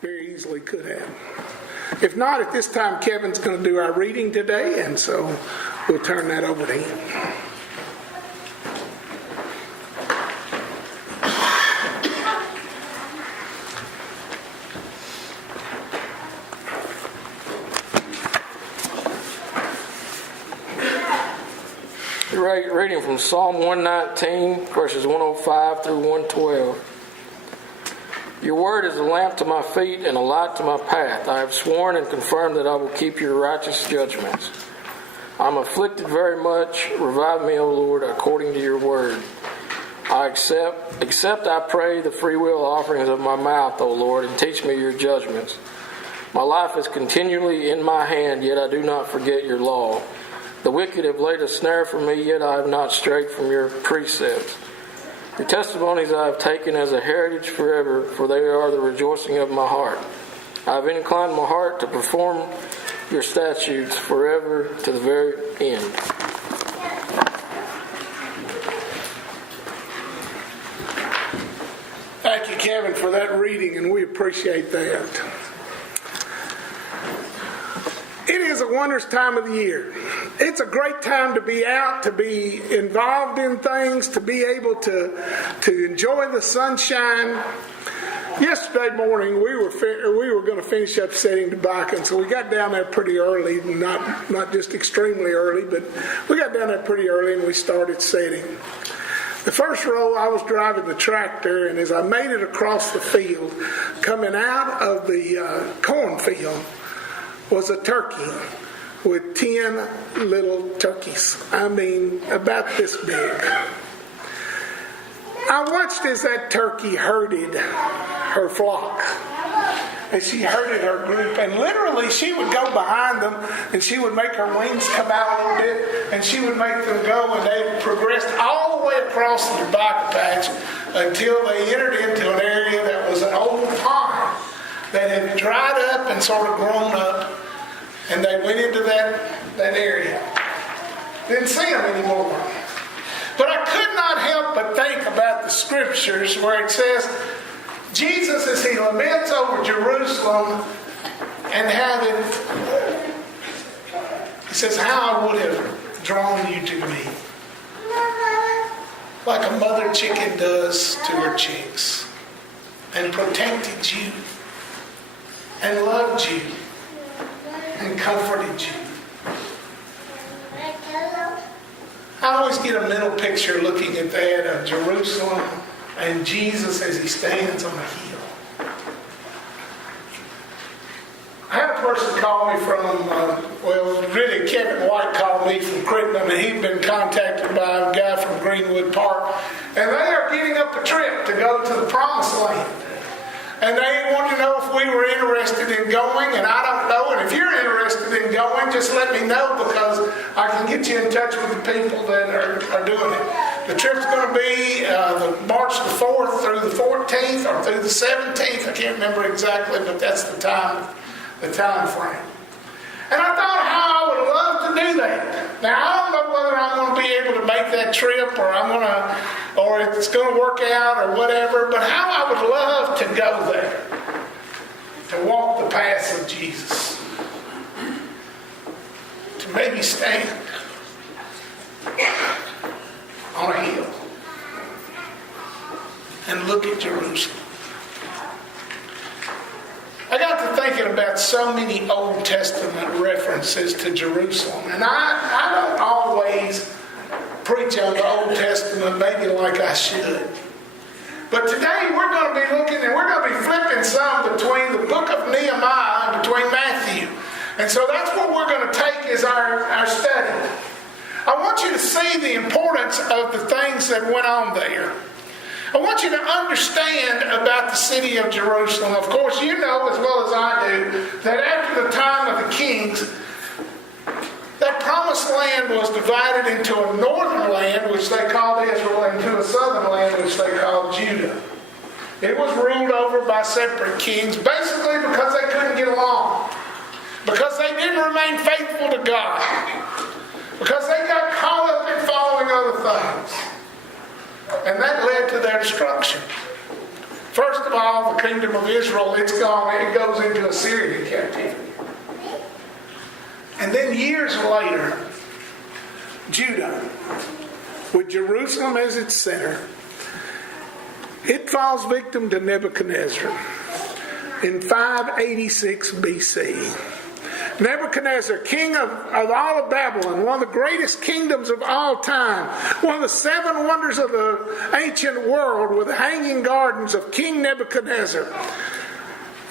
Very easily could have. If not, at this time, Kevin's going to do our reading today, and so we'll turn that over to him. Reading from Psalm 119, verses 105 through 112. Your word is a lamp to my feet and a light to my path. I have sworn and confirmed that I will keep your righteous judgments. I am afflicted very much. Revive me, O Lord, according to your word. I accept, I pray, the freewill offerings of my mouth, O Lord, and teach me your judgments. My life is continually in my hand, yet I do not forget your law. The wicked have laid a snare for me, yet I have not strayed from your precepts. Your testimonies I have taken as a heritage forever, for they are the rejoicing of my heart. I have inclined my heart to perform your statutes forever to the very end. Thank you, Kevin, for that reading, and we appreciate that. It is a wondrous time of the year. It's a great time to be out, to be involved in things, to be able to enjoy the sunshine. Yesterday morning, we were going to finish up setting tobacco, so we got down there pretty early, not just extremely early, but we got down there pretty early and we started setting. The first row, I was driving the tractor, and as I made it across the field, coming out of the cornfield, was a turkey with 10 little turkeys. I mean, about this big. I watched as that turkey herded her flock. And she herded her group, and literally she would go behind them, and she would make her wings come out a little bit, and she would make them go, and they progressed all the way across the tobacco patch until they entered into an area that was an old pond that had dried up and sort of grown up, and they went into that area. Didn't see them anymore. But I could not help but think about the scriptures where it says, Jesus, as he laments over Jerusalem and he says, how I would have drawn you to me. Like a mother chicken does to her chicks. And protected you. And loved you. And comforted you. I always get a mental picture looking at that of Jerusalem and Jesus as he stands on a hill. I had a person call me from, really Kevin White called me from Crittenden, and he'd been contacted by a guy from Greenwood Park, and they are getting up a trip to go to the Promised Land. And they wanted to know if we were interested in going, and I don't know. And if you're interested in going, just let me know, because I can get you in touch with the people that are doing it. The trip's going to be March the 4th through the 14th, or through the 17th. I can't remember exactly, but that's the time frame. And I thought how I would love to do that. Now, I don't know whether I'm going to be able to make that trip, or if it's going to work out or whatever, but how I would love to go there, to walk the paths of Jesus, to maybe stand on a hill and look at Jerusalem. I got to thinking about so many Old Testament references to Jerusalem. And I don't always preach on the Old Testament maybe like I should. But today we're going to be looking, and we're going to be flipping some between the book of Nehemiah and between Matthew. And so that's what we're going to take as our study. I want you to see the importance of the things that went on there. I want you to understand about the city of Jerusalem. Of course, you know as well as I do that after the time of the kings, that promised land was divided into a northern land, which they called Israel, and to a southern land, which they called Judah. It was ruled over by separate kings, basically because they couldn't get along. Because they didn't remain faithful to God. Because they got caught up in following other things. And that led to their destruction. First of all, the kingdom of Israel, it goes into Assyrian captivity. And then years later, Judah, with Jerusalem as its center, it falls victim to Nebuchadnezzar in 586 BC. Nebuchadnezzar, king of all of Babylon, one of the greatest kingdoms of all time, one of the seven wonders of the ancient world, with the hanging gardens of King Nebuchadnezzar.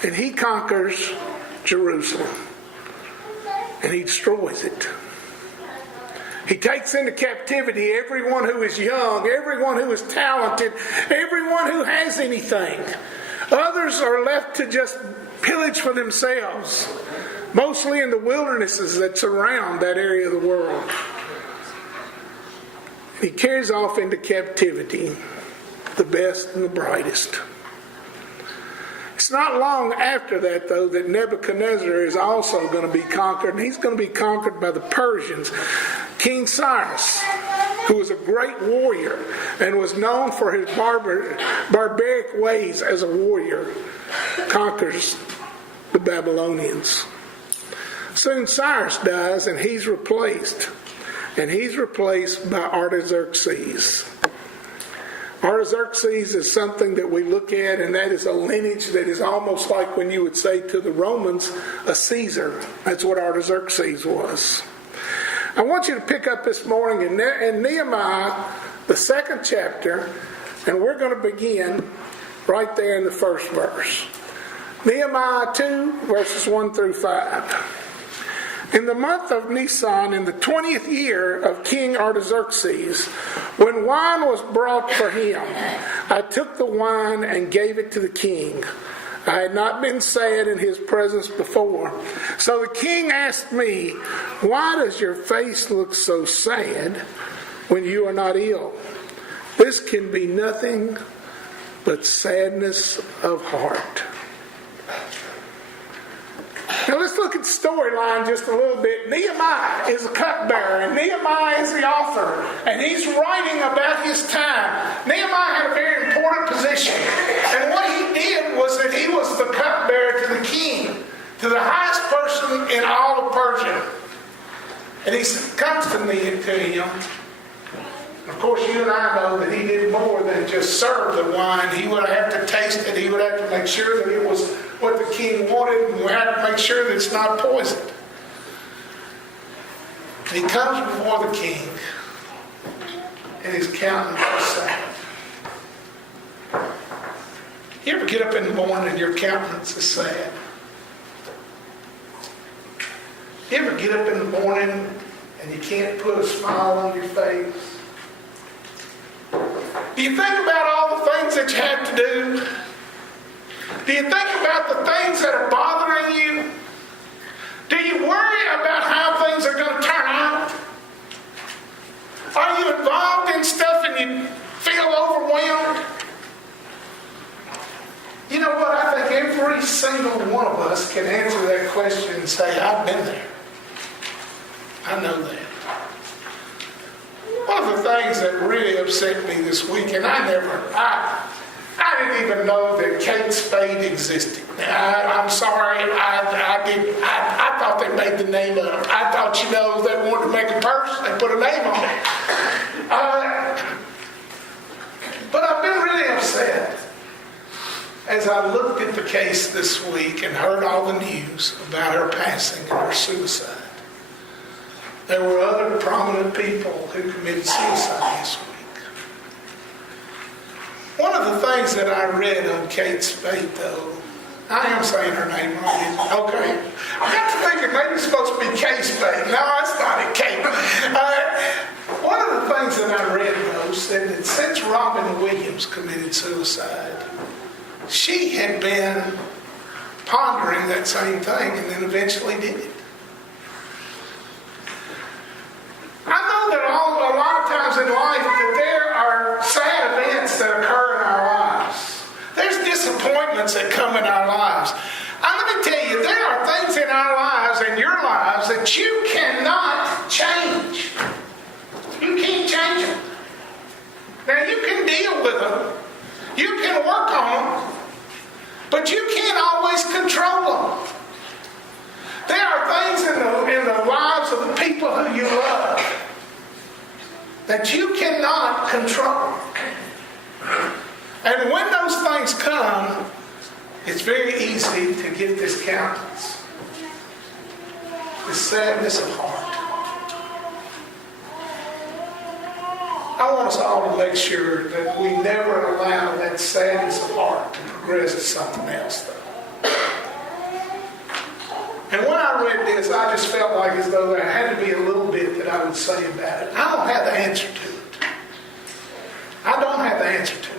And he conquers Jerusalem. And he destroys it. He takes into captivity everyone who is young, everyone who is talented, everyone who has anything. Others are left to just pillage for themselves, mostly in the wildernesses that surround that area of the world. He carries off into captivity the best and the brightest. It's not long after that, though, that Nebuchadnezzar is also going to be conquered, and he's going to be conquered by the Persians. King Cyrus, who was a great warrior and was known for his barbaric ways as a warrior, conquers the Babylonians. Soon Cyrus dies, and he's replaced. And he's replaced by Artaxerxes. Artaxerxes is something that we look at, and that is a lineage that is almost like when you would say to the Romans, a Caesar. That's what Artaxerxes was. I want you to pick up this morning in Nehemiah, the 2nd chapter, and we're going to begin right there in the first verse. Nehemiah 2, verses 1 through 5. In the month of Nisan, in the 20th year of King Artaxerxes, when wine was brought for him, I took the wine and gave it to the king. I had not been sad in his presence before. So the king asked me, "Why does your face look so sad when you are not ill? This can be nothing but sadness of heart." Now let's look at the storyline just a little bit. Nehemiah is a cupbearer, and Nehemiah is the author, and he's writing about his time. Nehemiah had a very important position, and what he did was that he was the cupbearer to the king, to the highest person in all of Persia. And he comes to him. Of course, you and I know that he did more than just serve the wine. He would have to taste it. He would have to make sure that it was what the king wanted, and we have to make sure that it's not poisoned. And he comes before the king, and his countenance is sad. You ever get up in the morning and your countenance is sad? You ever get up in the morning and you can't put a smile on your face? Do you think about all the things that you have to do? Do you think about the things that are bothering you? Do you worry about how things are going to turn out? Are you involved in stuff and you feel overwhelmed? You know what? I think every single one of us can answer that question and say, I've been there. I know that. One of the things that really upset me this week, and I didn't even know that Kate Spade existed. I'm sorry, I thought they made the name up. I thought, they wanted to make a purse, they put a name on it. But I've been really upset as I looked at the case this week and heard all the news about her passing and her suicide. There were other prominent people who committed suicide this week. One of the things that I read on Kate Spade, though, I am saying her name right. Okay. I got to thinking maybe it's supposed to be Kate Spade. No, it's not a Kate. One of the things that I read, though, said that since Robin Williams committed suicide, she had been pondering that same thing and then eventually did it. I know that a lot of times in life that there are sad events that occur in our lives. There's disappointments that come in our lives. Let me tell you, there are things in our lives, in your lives, that you cannot change. You can't change them. Now you can deal with them. You can work on them. But you can't always control them. There are things in the lives of the people who you love that you cannot control. And when those things come, it's very easy to get this countenance, this sadness of heart. I want us all to make sure that we never allow that sadness of heart to progress to something else, though. And when I read this, I just felt like as though there had to be a little bit that I would say about it. I don't have the answer to it. I don't have the answer to it.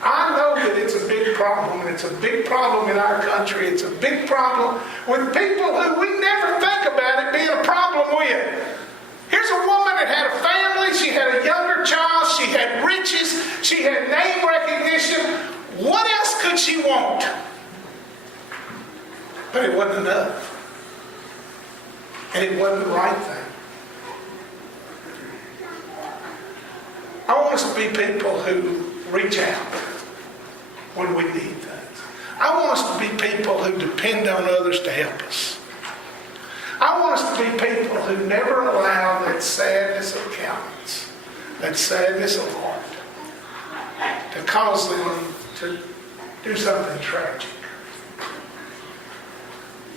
I know that it's a big problem, and it's a big problem in our country. It's a big problem with people who we never think about it being a problem with. Here's a woman that had a family, she had a younger child, she had riches, she had name recognition. What else could she want? But it wasn't enough. And it wasn't the right thing. I want us to be people who reach out when we need things. I want us to be people who depend on others to help us. I want us to be people who never allow that sadness of countenance, that sadness of heart, to cause them to do something tragic.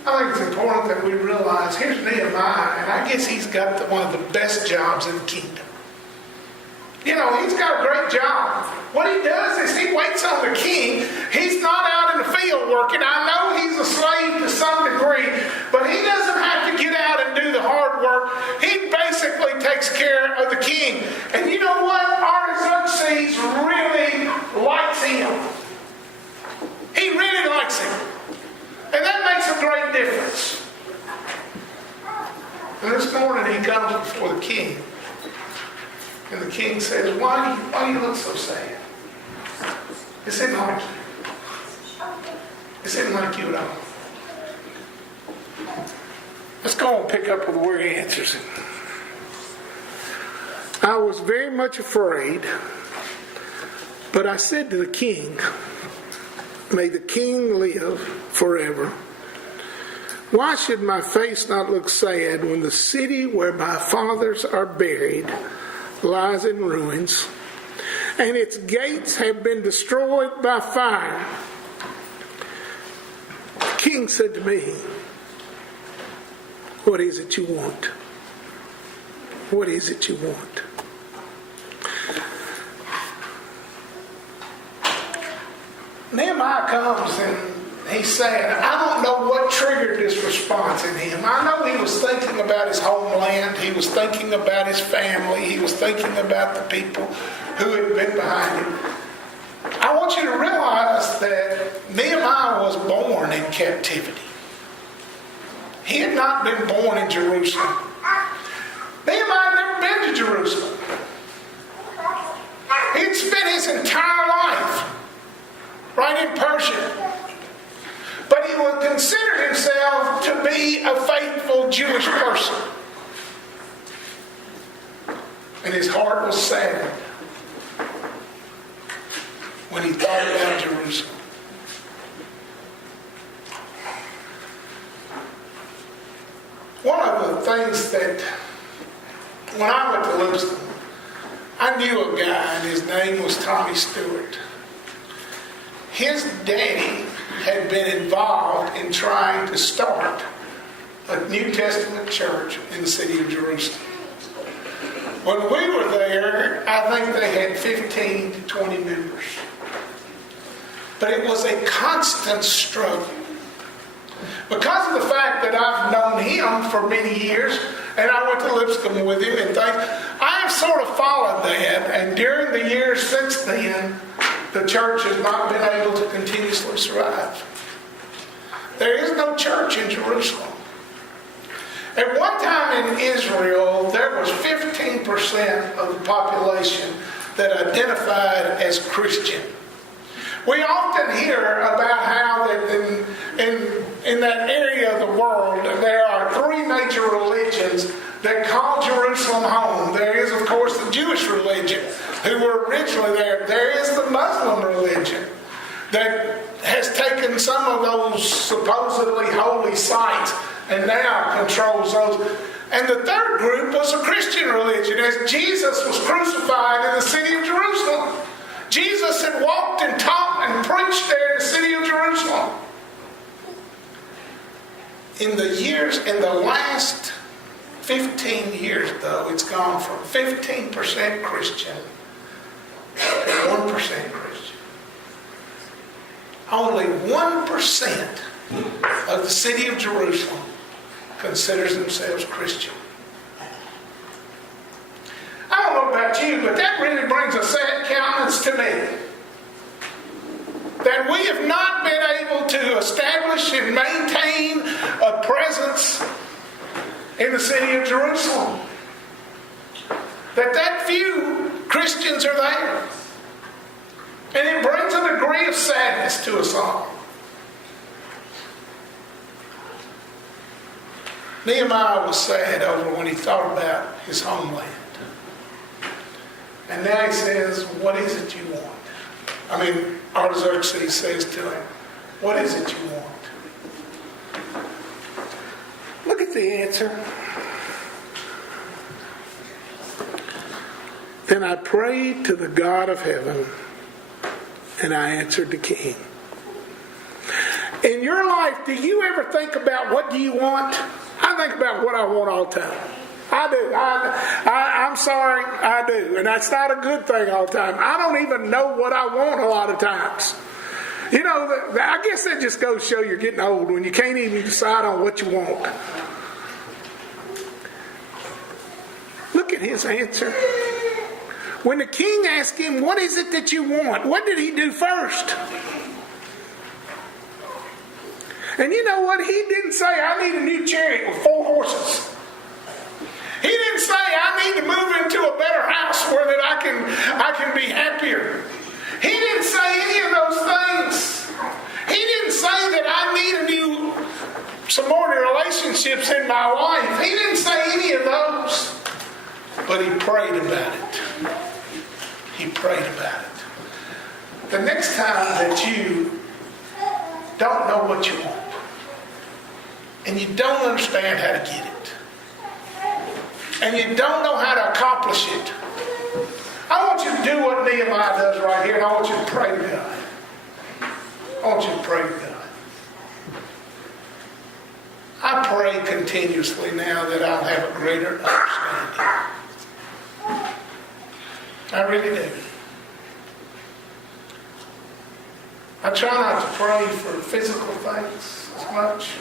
I think it's important that we realize, here's Nehemiah, and I guess he's got one of the best jobs in the kingdom. You know, he's got a great job. What he does is he waits on the king. He's not out in the field working. I know he's a slave to some degree, but he doesn't have to get out and do the hard work. He basically takes care of the king. And you know what? Artaxerxes really likes him. He really likes him. And that makes a great difference. And this morning he comes before the king. And the king says, why do you look so sad? This isn't like you. This isn't like you at all. Let's go and pick up with where he answers it. I was very much afraid, but I said to the king, may the king live forever. Why should my face not look sad when the city where my fathers are buried lies in ruins, and its gates have been destroyed by fire? The king said to me, what is it you want? What is it you want? Nehemiah comes and he's saying, I don't know what triggered this response in him. I know he was thinking about his homeland. He was thinking about his family. He was thinking about the people who had been behind him. I want you to realize that Nehemiah was born in captivity. He had not been born in Jerusalem. Nehemiah had never been to Jerusalem. He'd spent his entire life right in Persia. But he would consider himself to be a faithful Jewish person. And his heart was sad when he thought about Jerusalem. One of the things that, when I went to Lipscomb, I knew a guy, and his name was Tommy Stewart. His daddy had been involved in trying to start a New Testament church in the city of Jerusalem. When we were there, I think they had 15 to 20 members. But it was a constant struggle. Because of the fact that I've known him for many years, and I went to Lipscomb with him and things, I have sort of followed that, and during the years since then, the church has not been able to continuously survive. There is no church in Jerusalem. At one time in Israel, there was 15% of the population that identified as Christian. We often hear about how that in that area of the world, there are three major religions that call Jerusalem home. There is, of course, the Jewish religion, who were originally there. There is the Muslim religion that has some of those supposedly holy sites and now controls those. And the third group was a Christian religion, as Jesus was crucified in the city of Jerusalem. Jesus had walked and taught and preached there in the city of Jerusalem. In the last 15 years, though, it's gone from 15% Christian to 1% Christian. Only 1% of the city of Jerusalem considers themselves Christian. I don't know about you, but that really brings a sad countenance to me. That we have not been able to establish and maintain a presence in the city of Jerusalem. That few Christians are there. And it brings a degree of sadness to us all. Nehemiah was sad over when he thought about his homeland. And now he says, what is it you want? Artaxerxes says to him, what is it you want? Look at the answer. Then I prayed to the God of heaven, and I answered the king. In your life, do you ever think about what do you want? I think about what I want all the time. I do. I'm sorry, I do. And that's not a good thing all the time. I don't even know what I want a lot of times. You know, I guess that just goes to show you're getting old when you can't even decide on what you want. Look at his answer. When the king asked him, what is it that you want? What did he do first? And you know what? He didn't say, I need a new chariot with 4 horses. He didn't say, I need to move into a better house where that I can be happier. He didn't say any of those things. He didn't say that I need some more relationships in my life. He didn't say any of those. But he prayed about it. He prayed about it. The next time that you don't know what you want, and you don't understand how to get it, and you don't know how to accomplish it, I want you to do what Nehemiah does right here, and I want you to pray to God. I want you to pray to God. I pray continuously now that I'll have a greater understanding. I really do. I try not to pray for physical things as much.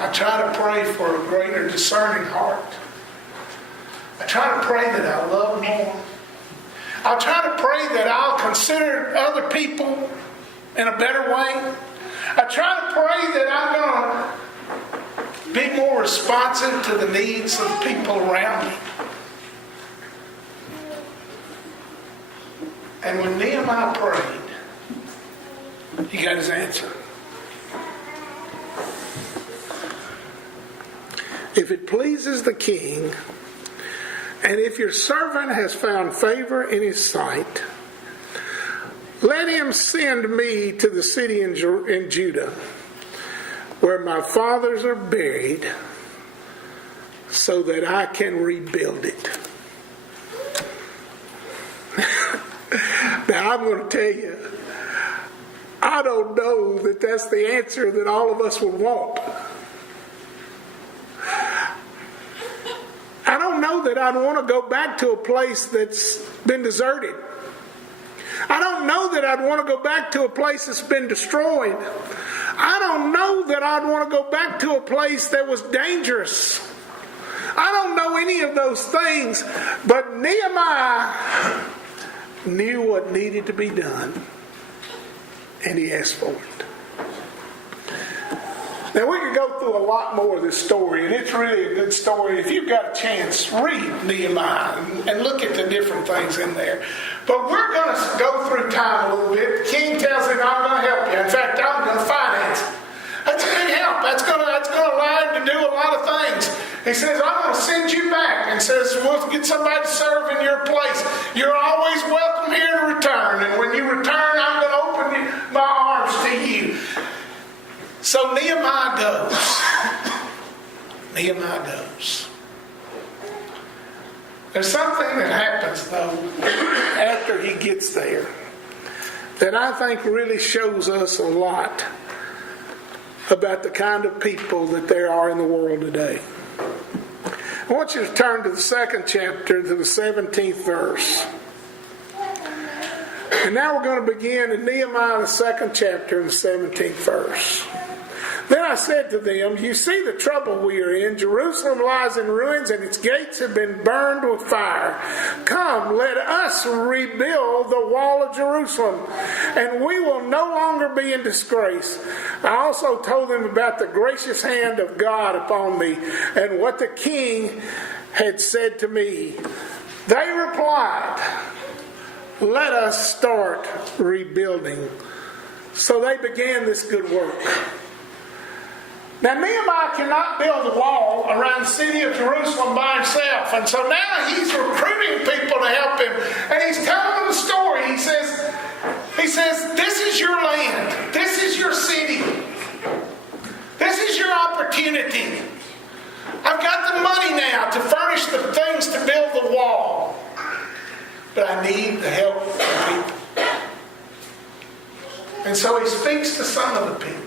I try to pray for a greater discerning heart. I try to pray that I love more. I try to pray that I'll consider other people in a better way. I try to pray that I'm going to be more responsive to the needs of the people around me. And when Nehemiah prayed, he got his answer. If it pleases the king, and if your servant has found favor in his sight, let him send me to the city in Judah, where my fathers are buried, so that I can rebuild it. Now, I'm going to tell you, I don't know that that's the answer that all of us would want. I don't know that I'd want to go back to a place that's been deserted. I don't know that I'd want to go back to a place that's been destroyed. I don't know that I'd want to go back to a place that was dangerous. I don't know any of those things, but Nehemiah knew what needed to be done, and he asked for it. Now, we could go through a lot more of this story, and it's really a good story. If you've got a chance, read Nehemiah and look at the different things in there. But we're going to go through time a little bit. The king tells him, I'm going to help you. In fact, I'm going to finance it. That's a big help. That's going to allow him to do a lot of things. He says, I'm going to send you back, and says, we'll get somebody to serve in your place. You're always welcome here to return, and when you return, I'm going to open my arms to you. So Nehemiah goes. Nehemiah goes. There's something that happens, though, after he gets there that I think really shows us a lot about the kind of people that there are in the world today. I want you to turn to the 2nd chapter, to the 17th verse. And now we're going to begin in Nehemiah, the 2nd chapter, and the 17th verse. Then I said to them, you see the trouble we are in. Jerusalem lies in ruins and its gates have been burned with fire. Come, let us rebuild the wall of Jerusalem, and we will no longer be in disgrace. I also told them about the gracious hand of God upon me and what the king had said to me. They replied, let us start rebuilding. So they began this good work. Now Nehemiah cannot build a wall around the city of Jerusalem by himself. And so now he's recruiting people to help him. And he's telling them the story. He says, this is your land. This is your city. This is your opportunity. I've got the money now to furnish the things to build the wall. But I need the help of the people. And so he speaks to some of the people.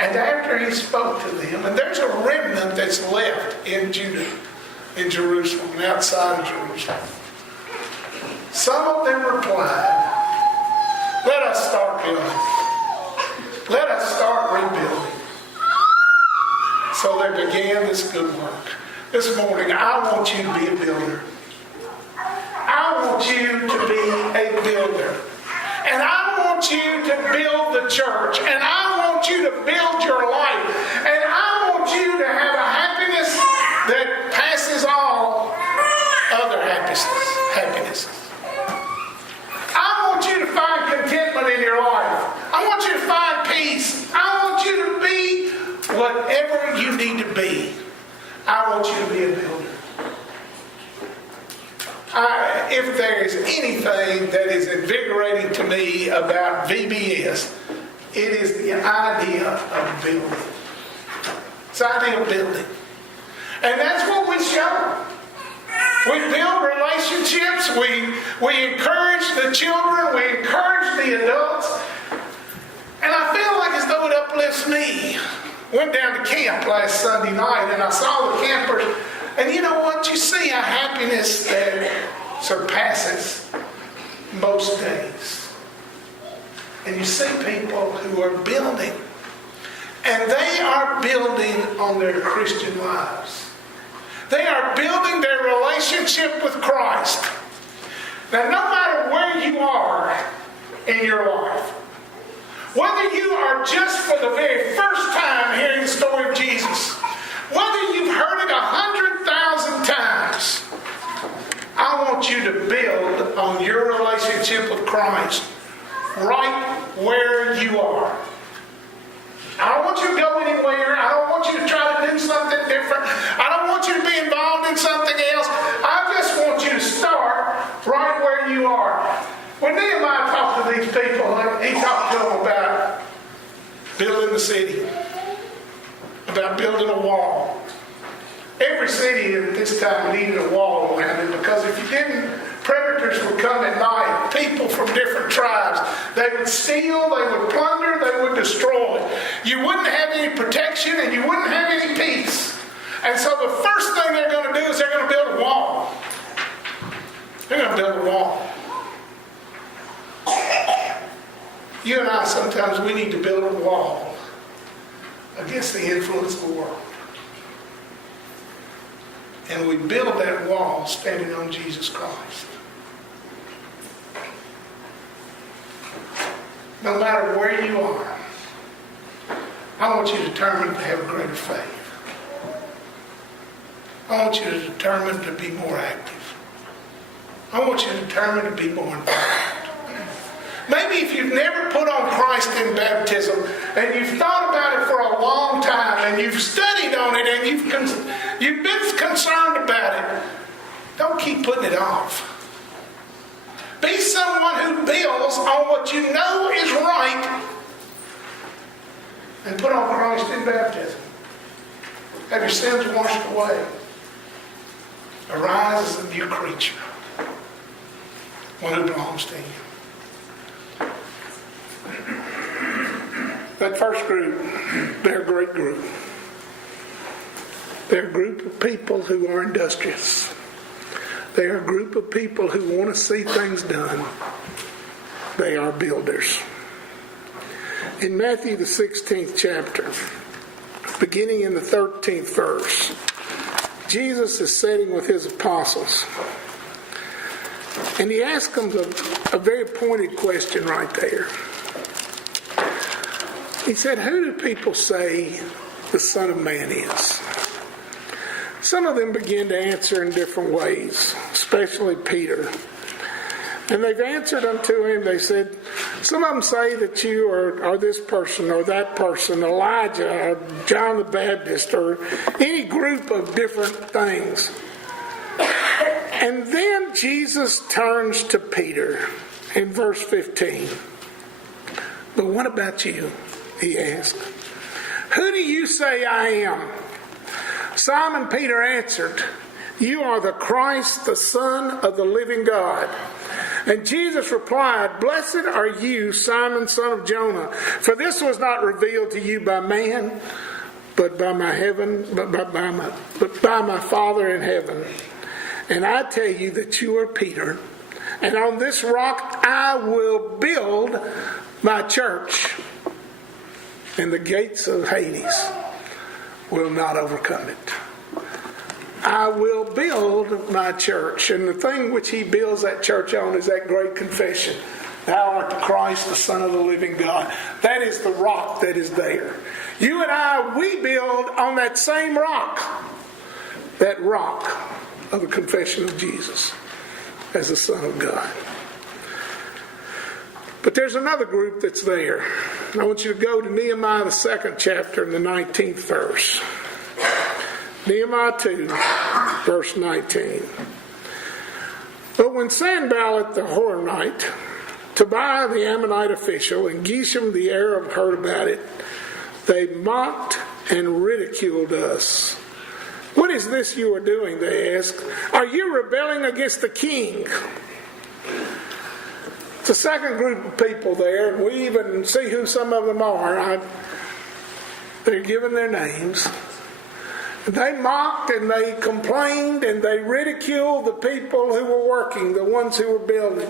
And after he spoke to them, and there's a remnant that's left in Judah, in Jerusalem, and outside of Jerusalem. Some of them replied, let us start building. Let us start rebuilding. So they began this good work. This morning, I want you to be a builder. I want you to be a builder. And I want you to build the church. And I want you to build your life. And I want you to have a happiness that passes all other happinesses. I want you to find contentment in your life. I want you to find peace. I want you to be whatever you need to be. I want you to be a builder. If there is anything that is invigorating to me about VBS, it is the idea of building. It's the idea of building. And that's what we show. We build relationships. We encourage the children. We encourage the adults. And I feel like as though it uplifts me. Went down to camp last Sunday night and I saw the campers. And you know what? You see a happiness that surpasses most days. And you see people who are building. And they are building on their Christian lives. They are building their relationship with Christ. Now, no matter where you are in your life, whether you are just for the very first time hearing the story of Jesus, whether you've heard it 100,000 times, I want you to build on your relationship with Christ right where you are. I don't want you to go anywhere. I don't want you to try to do something different. I don't want you to be involved in something else. I just want you to start right where you are. When Nehemiah talked to these people, he talked to them about building the city, about building a wall. Every city at this time needed a wall around it, because if you didn't, predators would come at night, people from different tribes. They would steal, they would plunder, they would destroy. You wouldn't have any protection and you wouldn't have any peace. And so the first thing they're going to do is they're going to build a wall. They're going to build a wall. You and I, sometimes we need to build a wall against the influence of the world. And we build that wall standing on Jesus Christ. No matter where you are, I want you determined to have greater faith. I want you to determine to be more active. I want you to determine to be more involved. Maybe if you've never put on Christ in baptism and you've thought about it for a long time and you've studied on it and you've been concerned about it, don't keep putting it off. Be someone who builds on what you know is right and put on Christ in baptism. Have your sins washed away. Arise as a new creature, one who belongs to Him. That first group, they're a great group. They're a group of people who are industrious. They're a group of people who want to see things done. They are builders. In Matthew the 16th chapter, beginning in the 13th verse, Jesus is sitting with His apostles. And He asks them a very pointed question right there. He said, "Who do people say the Son of Man is?" Some of them begin to answer in different ways, especially Peter. And they've answered unto him. They said, some of them say that you are this person or that person, Elijah or John the Baptist or any group of different things. And then Jesus turns to Peter in verse 15. "But what about you?" he asked. "Who do you say I am?" Simon Peter answered, "You are the Christ, the Son of the living God." And Jesus replied, "Blessed are you, Simon, son of Jonah, for this was not revealed to you by man, but by my Father in heaven. And I tell you that you are Peter, and on this rock I will build my church, and the gates of Hades will not overcome it." I will build my church. And the thing which He builds that church on is that great confession. Thou art the Christ, the Son of the living God. That is the rock that is there. You and I, we build on that same rock. That rock of the confession of Jesus as the Son of God. But there's another group that's there. I want you to go to Nehemiah the 2nd chapter and the 19th verse. Nehemiah 2, verse 19. "But when Sanballat the Horonite, Tobiah the Ammonite official, and Geshem the Arab heard about it, they mocked and ridiculed us. 'What is this you are doing?' they asked. 'Are you rebelling against the king?'" It's a second group of people there, and we even see who some of them are. They're given their names. They mocked and they complained and they ridiculed the people who were working, the ones who were building.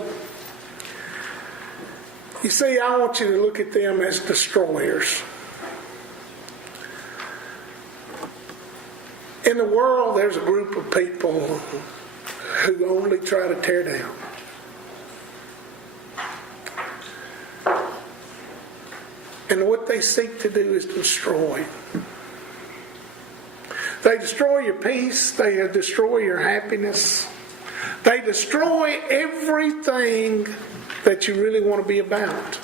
You see, I want you to look at them as destroyers. In the world, there's a group of people who only try to tear down. And what they seek to do is destroy. They destroy your peace. They destroy your happiness. They destroy everything that you really want to be about.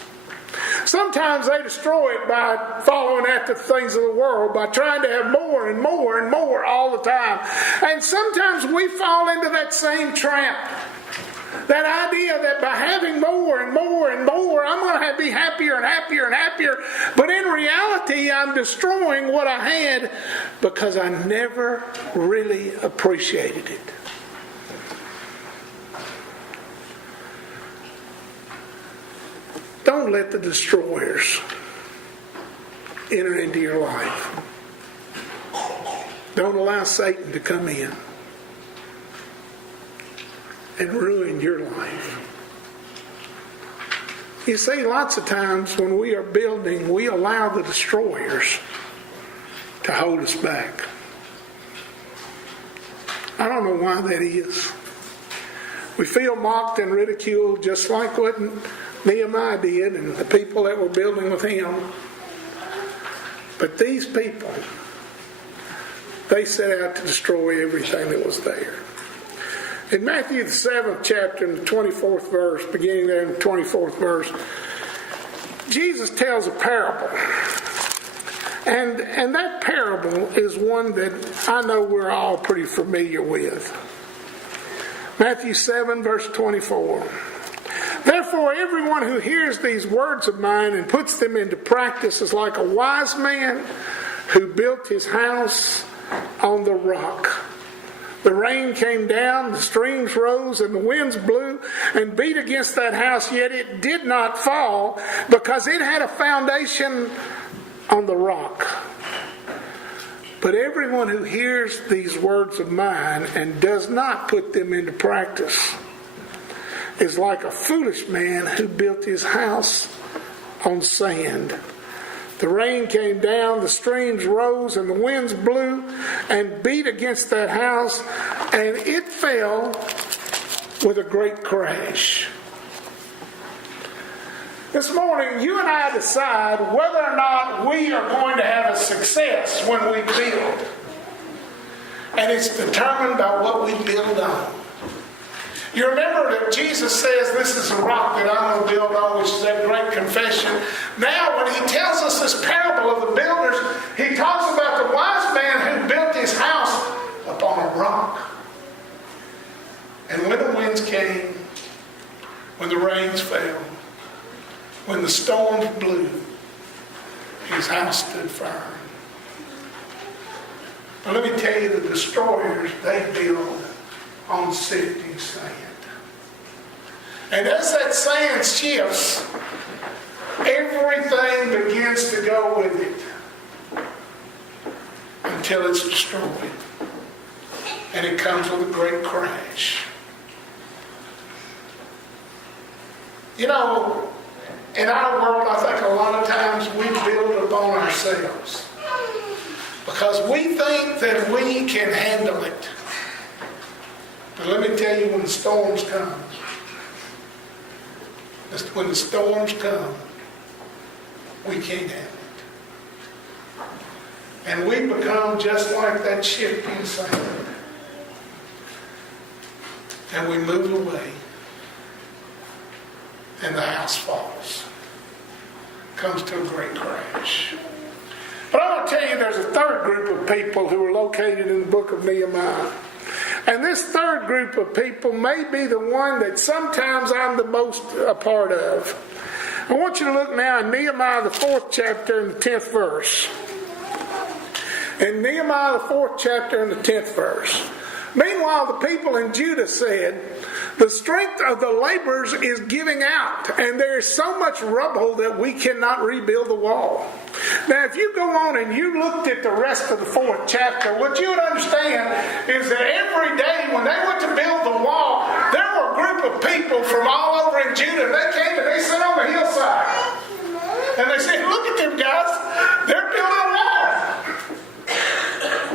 Sometimes they destroy it by following after the things of the world, by trying to have more and more and more all the time. And sometimes we fall into that same trap. That idea that by having more and more and more, I'm going to be happier and happier and happier. But in reality, I'm destroying what I had because I never really appreciated it. Don't let the destroyers enter into your life. Don't allow Satan to come in and ruin your life. You see, lots of times when we are building, we allow the destroyers to hold us back. I don't know why that is. We feel mocked and ridiculed just like what Nehemiah did and the people that were building with him. But these people, they set out to destroy everything that was there. In Matthew the 7th chapter, in the 24th verse, beginning there in the 24th verse, Jesus tells a parable. And that parable is one that I know we're all pretty familiar with. Matthew 7, verse 24. Therefore, everyone who hears these words of mine and puts them into practice is like a wise man who built his house on the rock. The rain came down, the streams rose, and the winds blew and beat against that house, yet it did not fall because it had a foundation on the rock. But everyone who hears these words of mine and does not put them into practice is like a foolish man who built his house on sand. The rain came down, the streams rose, and the winds blew and beat against that house, and it fell with a great crash. This morning, you and I decide whether or not we are going to have a success when we build. And it's determined by what we build on. You remember that Jesus says, this is a rock that I'm going to build on, which is that great confession. Now, when he tells us this parable of the builders, he talks about the wise man who built his house upon a rock. And when the winds came, when the rains fell, when the storms blew, his house stood firm. Now let me tell you, the destroyers, they build on sifting sand. And as that sand shifts, everything begins to go with it until it's destroyed. And it comes with a great crash. You know, in our world, I think a lot of times we build upon ourselves because we think that we can handle it. But let me tell you, when the storms come, we can't handle it. And we become just like that shifting sand. And we move away. And the house falls. Comes to a great crash. But I want to tell you, there's a third group of people who are located in the book of Nehemiah. And this third group of people may be the one that sometimes I'm the most a part of. I want you to look now in Nehemiah, the 4th chapter and the 10th verse. In Nehemiah, the 4th chapter and the 10th verse. Meanwhile, the people in Judah said, the strength of the laborers is giving out, and there is so much rubble that we cannot rebuild the wall. Now, if you go on and you looked at the rest of the 4th chapter, what you would understand is that every day when they went to build the wall, there were a group of people from all over in Judah. They came and they sat on the hillside. And they said, look at them guys. They're building a wall.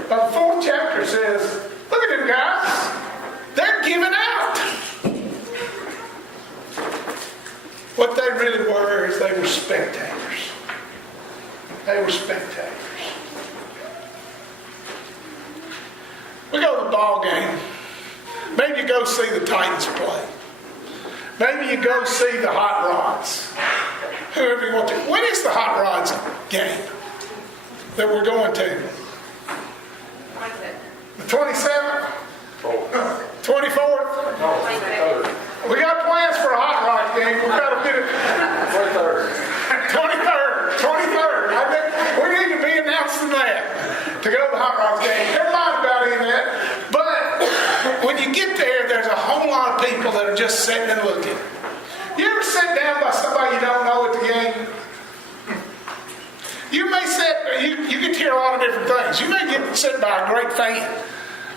But the 4th chapter says, look at them guys. They're giving out. What they really were is they were spectators. They were spectators. We go to the ball game. Maybe you go see the Titans play. Maybe you go see the Hot Rods. Whoever you want to. When is the Hot Rods game that we're going to? The 27th? 24th? No. We got plans for a Hot Rod game. We've got a bit of 23rd. We need to be announcing that to go to the Hot Rods game. Never mind about any of that. But when you get there, there's a whole lot of people that are just sitting and looking. You ever sit down by somebody you don't know at the game? You may sit, you get to hear a lot of different things. You may get sit by a great fan.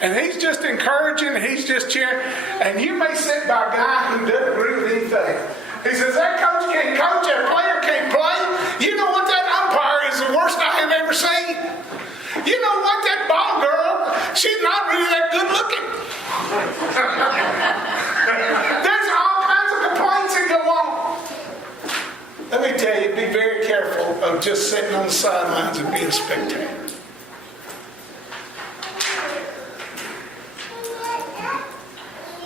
And he's just encouraging, he's just cheering. And you may sit by a guy who doesn't agree with anything. He says, that coach can't coach, that player can't play. You know what, that umpire is the worst I have ever seen. You know what, that ball girl, she's not really that good looking. There's all kinds of complaints that go on. Let me tell you, be very careful of just sitting on the sidelines and being a spectator.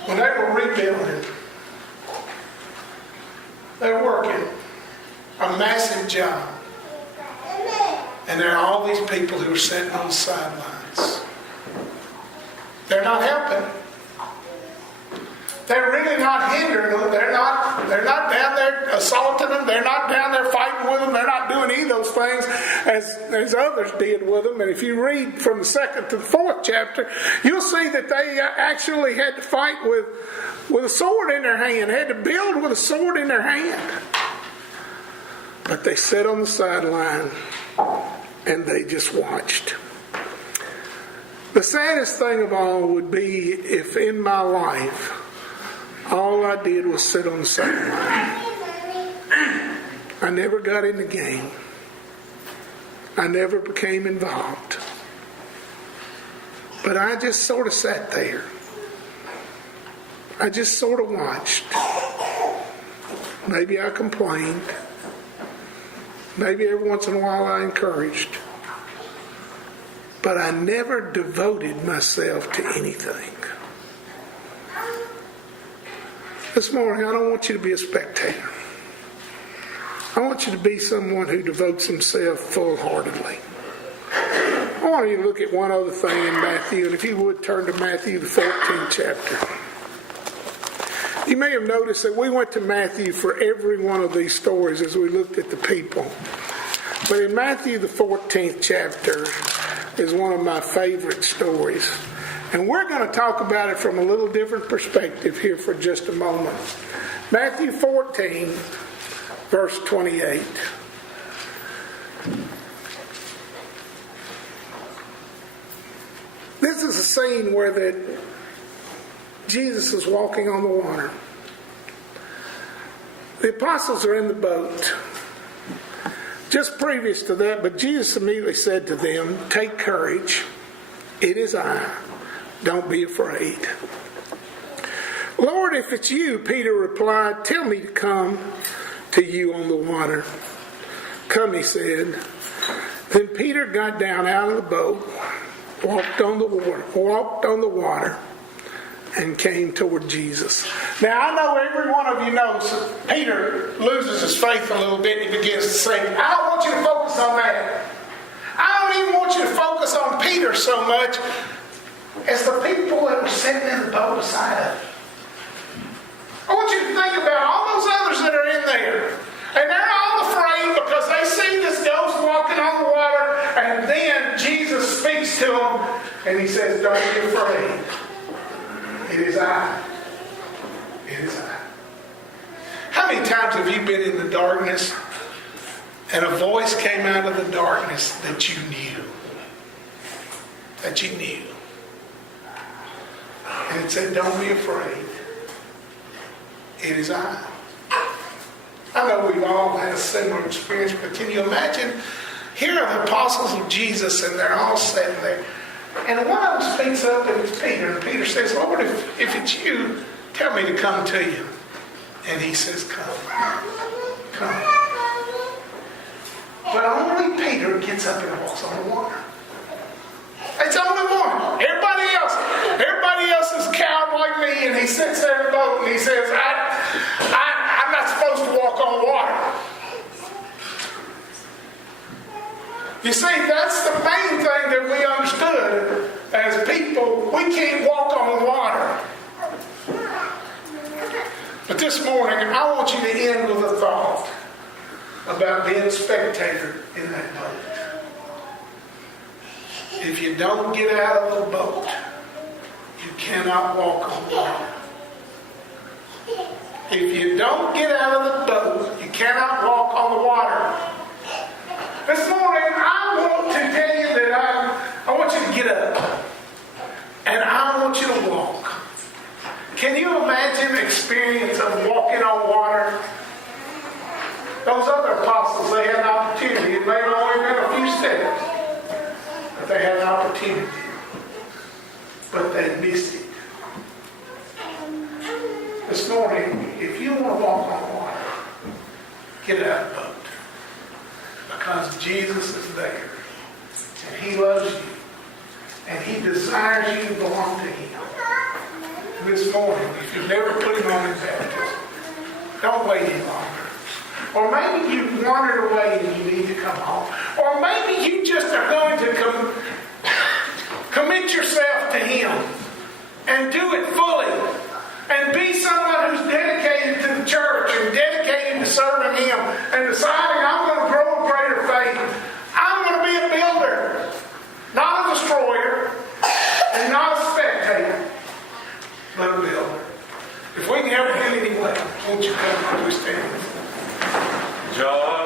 When they were rebuilding, they were working a massive job. And there are all these people who are sitting on the sidelines. They're not helping. They're really not hindering them. They're not down there assaulting them. They're not down there fighting with them. They're not doing any of those things as others did with them. And if you read from the 2nd to the 4th chapter, you'll see that they actually had to fight with a sword in their hand, had to build with a sword in their hand. But they sat on the sideline and they just watched. The saddest thing of all would be if in my life all I did was sit on the sideline. I never got in the game. I never became involved. But I just sort of sat there. I just sort of watched. Maybe I complained. Maybe every once in a while I encouraged. But I never devoted myself to anything. This morning, I don't want you to be a spectator. I want you to be someone who devotes himself full-heartedly. I want you to look at one other thing in Matthew, and if you would turn to Matthew, the 14th chapter. You may have noticed that we went to Matthew for every one of these stories as we looked at the people. But in Matthew, the 14th chapter, is one of my favorite stories. And we're going to talk about it from a little different perspective here for just a moment. Matthew 14, verse 28. This is a scene where Jesus is walking on the water. The apostles are in the boat. Just previous to that, but Jesus immediately said to them, "Take courage. It is I. Don't be afraid." "Lord, if it's you," Peter replied, "tell me to come to you on the water." "Come," he said. Then Peter got down out of the boat, walked on the water, and came toward Jesus. Now, I know every one of you knows that Peter loses his faith a little bit and he begins to sink. I don't want you to focus on that. I don't even want you to focus on Peter so much as the people that were sitting in the boat beside him. I want you to think about all those others that are in there. And they're all afraid because they see this ghost walking on the water, and then Jesus speaks to them and he says, "Don't be afraid. It is I. It is I." How many times have you been in the darkness and a voice came out of the darkness that you knew? That you knew. And it said, "Don't be afraid. It is I." I know we've all had a similar experience, but can you imagine? Here are the apostles of Jesus, and they're all sitting there. And one of them speaks up, and it's Peter. And Peter says, "Lord, if it's you, tell me to come to you." And he says, "Come. Come." But only Peter gets up and walks on the water. It's only one. Everybody else is cowed like me, and he sits there in the boat and he says, I'm not supposed to walk on water. You see, that's the main thing that we understood as people. We can't walk on water. But this morning, I want you to end with a thought about being a spectator in that boat. If you don't get out of the boat, you cannot walk on water. If you don't get out of the boat, you cannot walk on the water. This morning, I want to tell you that I want you to get up. And I want you to walk. Can you imagine the experience of walking on water? Those other apostles, they had an opportunity. It may have only been a few steps. But they had an opportunity. But they missed it. This morning, if you want to walk on water, get out of the boat. Because Jesus is there. And he loves you. And he desires you to belong to him. This morning, if you've never put him on in baptism, don't wait any longer. Or maybe you've wandered away and you need to come home. Or maybe you just are going to commit yourself to him and do it fully. and be someone who's dedicated to the church and dedicated to serving Him and deciding I'm going to grow a greater faith. I'm going to be a builder, not a destroyer, and not a spectator, but a builder. If we can ever get anywhere, won't you come to stand? John.